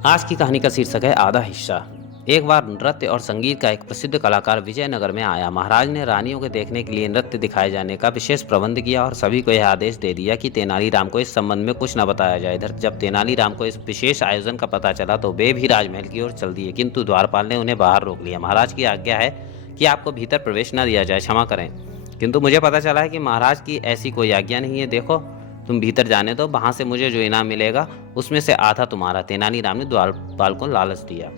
आज की कहानी का शीर्षक है आधा हिस्सा। एक बार नृत्य और संगीत का एक प्रसिद्ध कलाकार विजयनगर में आया। महाराज ने रानियों के देखने के लिए नृत्य दिखाए जाने का विशेष प्रबंध किया और सभी को यह आदेश दे दिया कि तेनालीराम को इस संबंध में कुछ न बताया जाए। इधर जब तेनालीराम को इस विशेष आयोजन का पता चला तो वे भी राजमहल की ओर चल दिए, किंतु द्वारपाल ने उन्हें बाहर रोक लिया। महाराज की आज्ञा है कि आपको भीतर प्रवेश न दिया जाए, क्षमा करें। किंतु मुझे पता चला है कि महाराज की ऐसी कोई आज्ञा नहीं है। देखो, तुम भीतर जाने दो, वहां से मुझे जो इनाम मिलेगा उसमें से आधा तुम्हारा। तेनालीराम ने द्वारपाल को लालच दिया।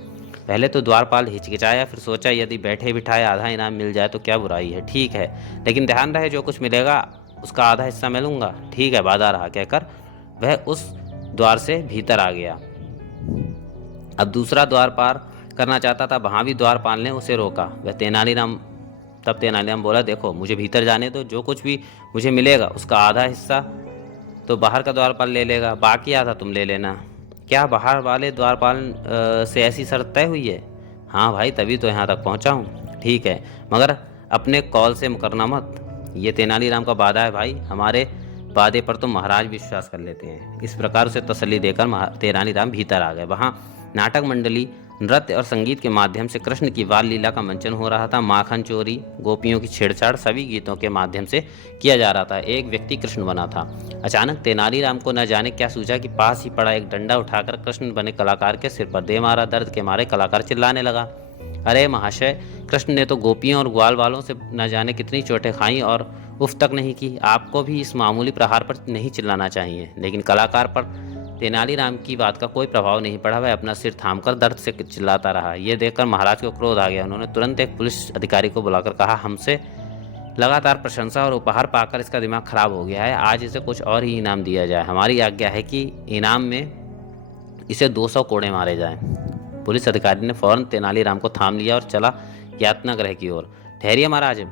पहले तो द्वारपाल हिचकिचाया, फिर सोचा यदि बैठे बिठाए आधा इनाम मिल जाए तो क्या बुराई है। ठीक है, लेकिन ध्यान रहे जो कुछ मिलेगा उसका आधा हिस्सा मैं लूंगा। ठीक है, वादा रहा, कहकर वह उस द्वार से भीतर आ गया। अब दूसरा द्वार पार करना चाहता था, वहां भी द्वारपाल ने उसे रोका। तब तेनालीराम बोला, देखो मुझे भीतर जाने दो, जो कुछ भी मुझे मिलेगा उसका आधा हिस्सा तो बाहर का द्वारपाल ले लेगा, बाकी आधा तुम ले लेना। क्या बाहर वाले द्वारपाल से ऐसी शर्त तय हुई है? हाँ भाई, तभी तो यहाँ तक पहुँचा हूँ। ठीक है, मगर अपने कॉल से मुकरना मत। ये तेनालीराम का वादा है भाई, हमारे वादे पर तो महाराज विश्वास कर लेते हैं। इस प्रकार उसे तसल्ली देकर तेनालीराम भीतर आ गए। वहाँ नाटक मंडली नृत्य और संगीत के माध्यम से कृष्ण की बाल लीला का मंचन हो रहा था। माखन चोरी, गोपियों की छेड़छाड़ सभी गीतों के माध्यम से किया जा रहा था। एक व्यक्ति कृष्ण बना था। अचानक तेनालीराम को न जाने क्या सूझा कि पास ही पड़ा एक डंडा उठाकर कृष्ण बने कलाकार के सिर पर दे मारा। दर्द के मारे कलाकार चिल्लाने लगा, अरे महाशय, कृष्ण ने तो गोपियों और ग्वाल वालों से न जाने कितनी चोटें खाई और उफ तक नहीं की। आपको भी इस मामूली प्रहार पर नहीं चिल्लाना चाहिए। लेकिन कलाकार पर तेनालीराम की बात का कोई प्रभाव नहीं पड़ा। वह अपना सिर थामकर दर्द से चिल्लाता रहा। यह देखकर महाराज को क्रोध आ गया। उन्होंने तुरंत एक पुलिस अधिकारी को बुलाकर कहा, हमसे लगातार प्रशंसा और उपहार पाकर इसका दिमाग खराब हो गया है, आज इसे कुछ और ही इनाम दिया जाए। हमारी आज्ञा है कि इनाम में इसे 200 कोड़े मारे जाएं। पुलिस अधिकारी ने फौरन तेनालीराम को थाम लिया और चला यातना गृह की ओर। ठहरिए महाराज,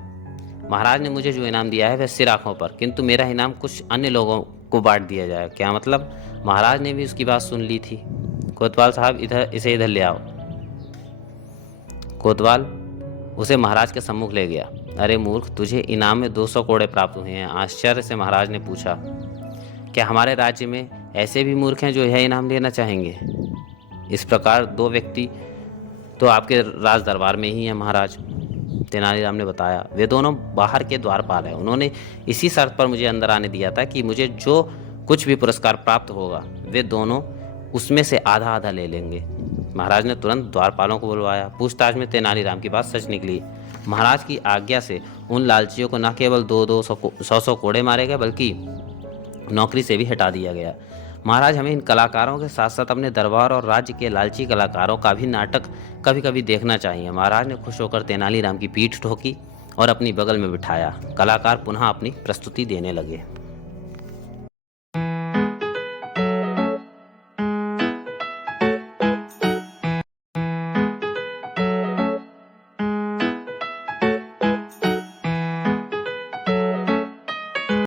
महाराज ने मुझे जो इनाम दिया है वह सिर आंखों पर, किंतु मेरा इनाम कुछ अन्य लोगों को बांट दिया जाए। क्या मतलब? महाराज ने भी उसकी बात सुन ली थी। कोतवाल साहब, इधर ले आओ। कोतवाल उसे महाराज के सम्मुख ले गया। अरे मूर्ख, तुझे इनाम में 200 कोड़े प्राप्त हुए हैं। आश्चर्य से महाराज ने पूछा, क्या हमारे राज्य में ऐसे भी मूर्ख हैं जो यह इनाम लेना चाहेंगे? इस प्रकार 2 व्यक्ति तो आपके राज दरबार में ही हैं महाराज, तेनालीराम ने बताया। वे दोनों बाहर के द्वारपाल हैं। उन्होंने इसी शर्त पर मुझे अंदर आने दिया था कि मुझे जो कुछ भी पुरस्कार प्राप्त होगा वे दोनों उसमें से आधा आधा ले लेंगे। महाराज ने तुरंत द्वारपालों को बुलवाया। पूछताछ में तेनालीराम की बात सच निकली। महाराज की आज्ञा से उन लालचियों को न केवल 200 कोड़े मारे गए बल्कि नौकरी से भी हटा दिया गया। महाराज, हमें इन कलाकारों के साथ साथ अपने दरबार और राज्य के लालची कलाकारों का भी नाटक कभी कभी देखना चाहिए। महाराज ने खुश होकर तेनालीराम की पीठ ठोकी और अपनी बगल में बिठाया। कलाकार पुनः अपनी प्रस्तुति देने लगे।